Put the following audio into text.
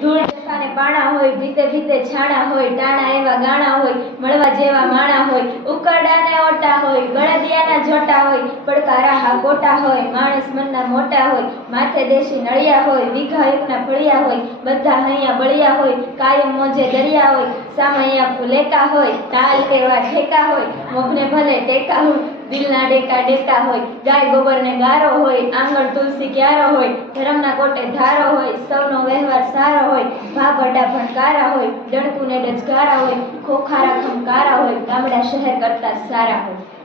ધૂળ પાણા હોય, ભીતે ભીતે છાણા હોય, ટાણા એવા ગાણા હોય, મળવા જેવા માણા હોય ઉકરડાને ઓટા હોય, બળદિયાના જોટા હોય, પડકારા હા કોટા હોય, માણસ મનના મોટા હોય, માથે દેશી નળિયા હોય વીઘા એકના ફળિયા હોય, બધા હૈયા બળિયા હોય, કાયમ મોજે દરિયા હોય સામૈયા ફૂલેકા હોય, તાલ તેવા ઠેકા હોય મોભને ભલે ટેકા હોય દિલના ડેકા ડેકા હોય, ગાય ગોબરને ગારો હોય, આંગણ તુલસી ક્યારો હોય, ધરમના કોટે ધારો હોય, સૌનો વ્યવહાર સારો હોય, ભા બડા ભણકારા હોય, ડણકુને ડચકારા હોય, ખોખારા ખમકારા હોય, ગામડા શહેર કરતા સારા હોય.